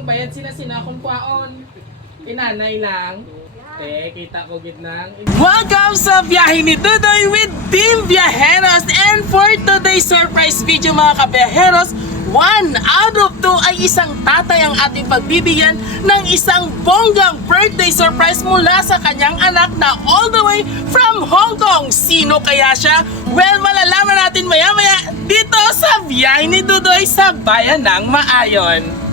inom bayad sila sinakon kwaon. Inanay lang. Kita ko gitnang. Welcome sa biyahe ni Dudoy with Team Viajeros. And for today's surprise video mga kabiyaheros, 1 out of 2 ay isang tatay ang ating pagbibigyan ng isang bonggang birthday surprise mula sa kanyang anak na all the way from Hong Kong. Sino kaya siya? Well, malalaman natin maya-maya dito sa biyahe ni Dudoy sa bayan ng Maayon.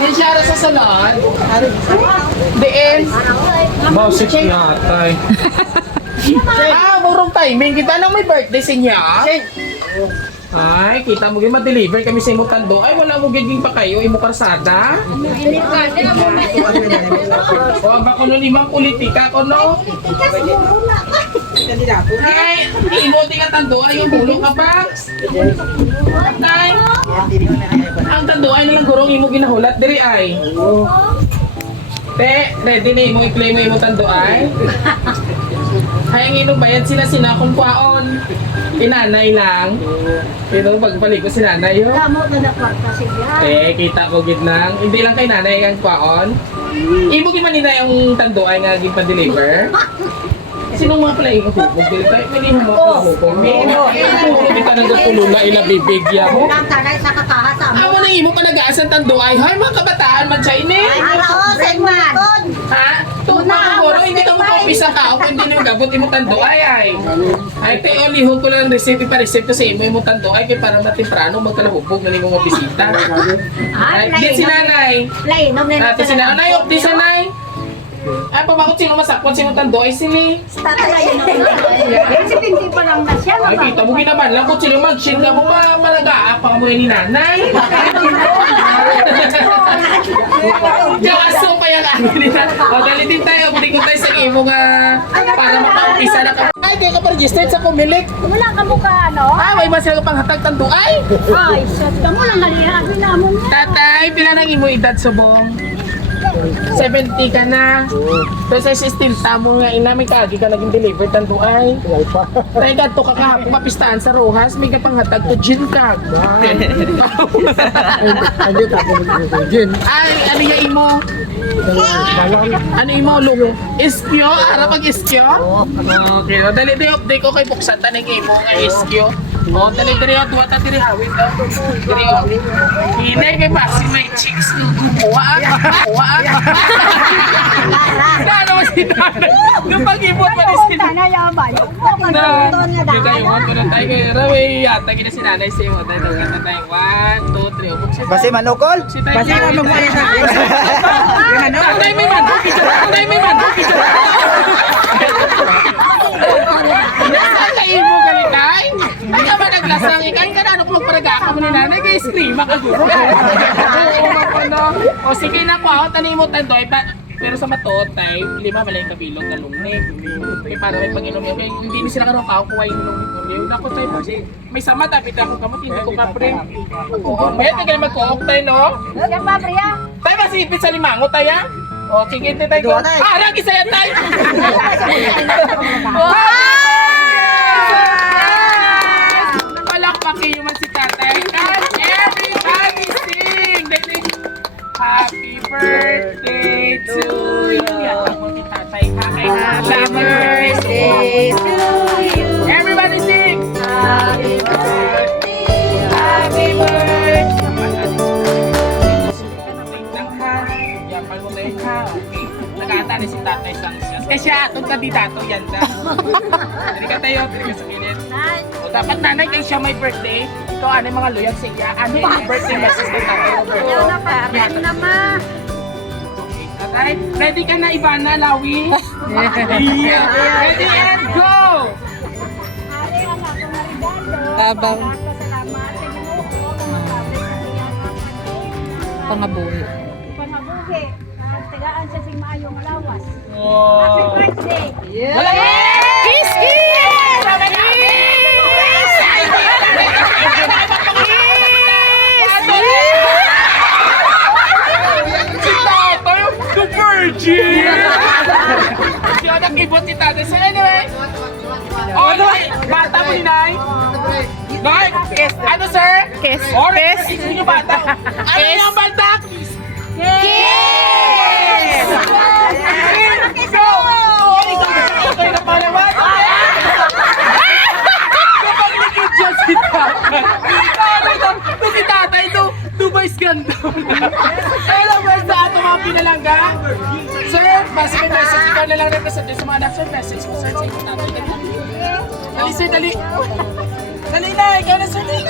Hindi siya sa salon. Diin. Bawsik niya, tay. Murong timing. Kita nang may birthday sa niya. Ay, kita mo gin ma-deliver kami sa imong tando. Ay, wala mo giging pa kayo, imo karsada. O, ba ko no limang politika ko no? Ay, imo di ka tando, ay yung bulong ka pa. Ay, ang tando ay nalang gurong imo ginahulat diri ay. Te, ready na imo i-play mo imo tando ay. Ay, ang inom bayad sila sinakong kwaon. Inanay lang. Pero pagpalig ko si nanay yun. Kita ko gitnang. Hindi lang kay nanay ang kwaon. Ibugin man nila yung tando ay nga pa-deliver. Sinong mga pala yung hukog? Pwede mo mga hukog. Hindi ka nagpulula ila bibigyan mo. Awa na imo pa nag-aasan tando ay. Hay, mga kabataan man siya ini. Ha? Tuna ko, hindi ka magpapisa ka. O hindi nyo gabot imo tando ay. Ay, te, lihog ko lang receipt ko sa imo imo tando ay kaya para matimprano magkalahubog na nimo mga bisita. Ay, di si nanay. Ate si nanay, di si nanay. Ay, pabakot sino masakot, sino tando ay sili. Kasi hindi pa lang na siya. Ay, kita mo ginaman lang kung sino mag-shit na mo malaga pa mo ni nanay. Jawaso pa yung ano nila. O, dalitin tayo, buli ko tayo sa imo nga para makaumpisa na ka. Ay, kayo ka pa-registered sa Kumilik. Wala ka mukha, ano? May ba sila panghatag tando ay? Ay, shot ka mo lang nalinabi namin yan. Tatay, pila nang imo edad subong? 70 ka na. Pero sa system, tamo nga ina, may kagi ka naging delivered tando ay. Tayo ka to kakahapong kapistahan sa Rojas, may kapanghatag to gin ka. Ay, ano yung imo? Ano imo lugo? Iskyo? Ara pag iskyo? Okay, dali update ko kay buksan tanong imo nga iskyo. O, dali duwa ta diri hawin daw. Diri o. Hinay kay basi may chicks ng kuha. Ano si Tanay? Nung pag-ibot pa ni si Tanay yaman. Yung kayo, ko na tayo kayo. Raway, yata gina si nanay sa iyo. Tayo, tayo. 1, 2, 3. Basi manukol? Basi manukol. Tayo may manukol. Tayo may manukol. Nasaan kayo mo galikay? Ay ka ba naglasang ikain ka na ano kung paragaka mo ni nanay kay stream makaguro. O sige na po ako tanin mo tandoy pero sa matot tay 5 malay kabilog na lungnig. Kay para may panginom yan. Hindi ni sila karon kao kuway mo lungnig. Nako tay may sama dapat ako kamot hindi ko kapre. May tagal magkook tay no. Yan pa, Priya. Tay masipit sa limango tay ah. O sige tay ko. Ara kisaya tay. Palakpakin yung man si tatay. And everybody sing! Happy birthday to you! Yan mo si tatay. Happy birthday to you! Everybody sing! Happy birthday! Happy birthday! Yapal mo na yun ha. Nag-aata na si tatay sa ansyas. Kasi atong kandidato yan na. Dali ka tayo, dali ka sa kilid. O dapat nanay kayo siya may birthday. Ikaw ano yung mga luyag siya. Ano yung birthday message ng tatay? Ayaw na pa. Ayaw na ma. Tatay, ready ka na Ivana, Lawi? Ready and go! Ay, ang akong regalo. Tabang. Salamat sa Ginoo ko. Pangabuhi. Pangabuhi. Tagaan sa sing maayong lawas. Wow! Happy birthday. Wala! Kiss, kiss! Si Tatay, the virgin! Siya nakibot si Tatay. So anyway, bata mo ni Nay. Nay, Kiss. Ano, sir? Kiss. Orange. Kiss. Kiss yung bata. Ano Kiss. yung bata? Kiss. Kiss! So, okay na pala ba? Kapag nag-adjust si tatay. Ito si tatay, ito, Dubai's ganda. Hello, where's the ato mga pinalangga? Sir, basta may message, ikaw na lang represent sa mga anak, sir, message mo, sir, sa inyo tatay. Dali, sir, dali. Dali na, ikaw na, sir, dali.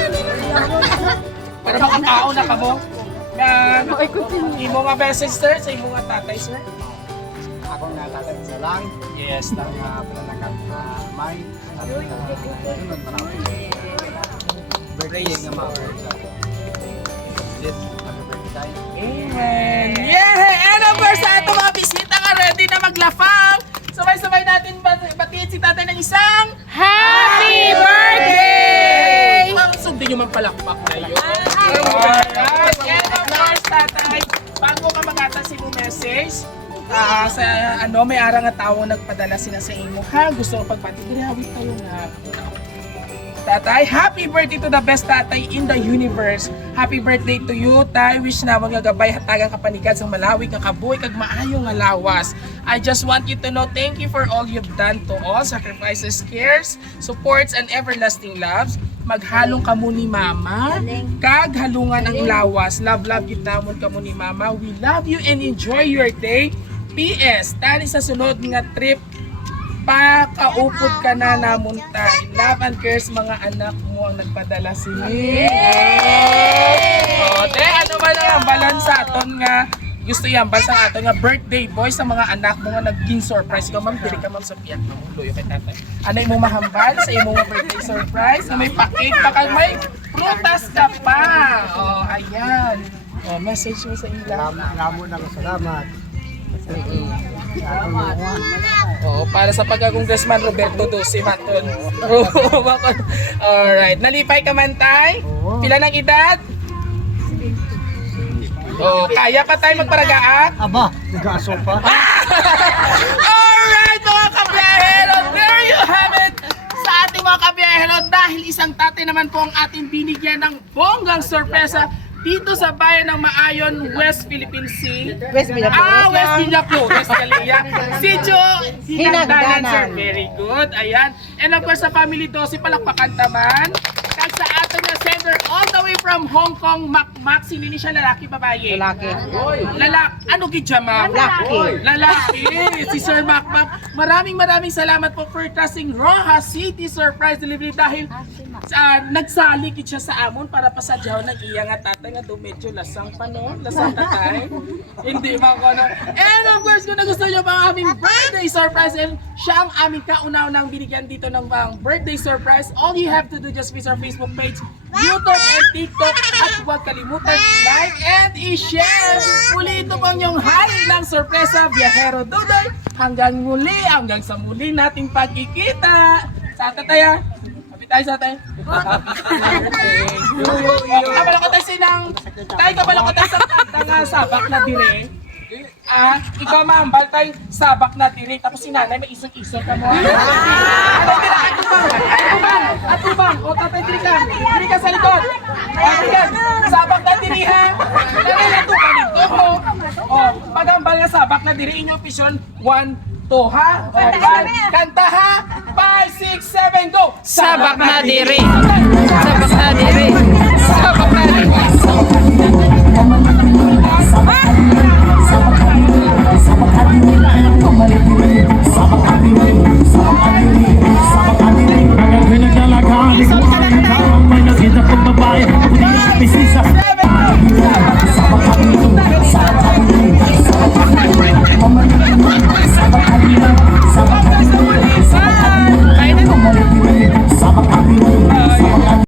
Para makakao na ka mo. Yan. Imo nga message, sir, sa imo nga tatay, sir. Ako nga tatay sa lang, Yes, tama. pananakan na may sunod marami. Birthday nga mga Yes, happy birthday. Amen. Yeah! And of course, sa itong mga bisita nga ready na maglafang. Sabay-sabay natin batiin si tatay ng isang Happy birthday! Sundin nyo man palakpak na yun. Alright. And of course, tatay, bago ka mag-atas mo message, sa may arang nga tao nagpadala sila sa imo ha. Gusto ko pagpati. Grinawit tayo na. Tatay, happy birthday to the best tatay in the universe. Happy birthday to you, tay. Wish naman nga gabay hatagang kapanigan sa malawig nga kabuhi kag maayo nga lawas. I just want you to know thank you for all you've done to all sacrifices, cares, supports and everlasting loves. Maghalong kamo ni mama, kag halungan ang lawas. Love kita mo kamo ni mama. We love you and enjoy your day. PS, tali sa sunod nga trip pakaupod ka na namon tayo. Love and cares mga anak mo ang nagpadala sini. O, ano ba na ang balansa aton nga gusto yan basta aton nga birthday boy sa mga anak mo nga naging surprise ka ma'am. Dili ka ma'am sa piyak mo. Luyo kay tatay. Anay mo mahambal sa imong nga birthday surprise na may pa-cake pa kag may prutas ka pa. O, ayan. O, message mo sa ila. Salamat na salamat. Oo, para sa pagka-congressman Roberto Duce Maton. Alright, nalipay ka man tay? Pila ng edad? Oh, kaya pa tayo magparagaat? Aba, nag-aaso pa. Alright mga kabiyahero, there you have it! Sa ating mga kabiyahero, dahil isang tatay naman po ang ating binigyan ng bonggang sorpresa dito sa bayan ng Maayon, West Philippine Sea. West Villapro. West Villapro, West Calilla. Sitio Hinagdanan, sir. Very good. Ayan. And of course, sa Family 12, palakpakan taman. Kag sa ato na sender all the way from Hong Kong, Mac, sino ni siya lalaki, babae? Lalaki. Lalaki. Ano gidya, ma'am? Lalaki. Lalaki. Si Sir Mac. Maraming salamat po for trusting Rojas City Surprise Delivery dahil nagsaligid siya sa amon para pasadyaw ng iya nga tatay nga do medyo lasang pa no? Lasang tatay. Hindi man ko no. And of course, kung nagusto nyo pa ang aming birthday surprise and siya ang aming kauna-unang binigyan dito ng birthday surprise, all you have to do just visit our Facebook page, YouTube and TikTok at huwag kalimutan like and i-share. Muli ito po yung hari ng sorpresa, Biyahero Dudoy. Hanggang sa muli nating pagkikita. Sa tataya. Tayo sa tayo. Kabalo ko tayo sinang. Tayo kabalo ko tayo sa nga sabak na dire. Ikaw ma'am, tayo sabak na dire. Tapos si nanay may isog-isog ka mo. Atubang. O tatay dire ka. Dire ka sa likod. Sabak na dire ha. Nalalato ka dito. O, pag-ambal nga sabak na dire. Inyong pisyon. 1, 2 ha. Kanta ha. 5, 6, 7, go! Sabak na diri. Sabak na diri.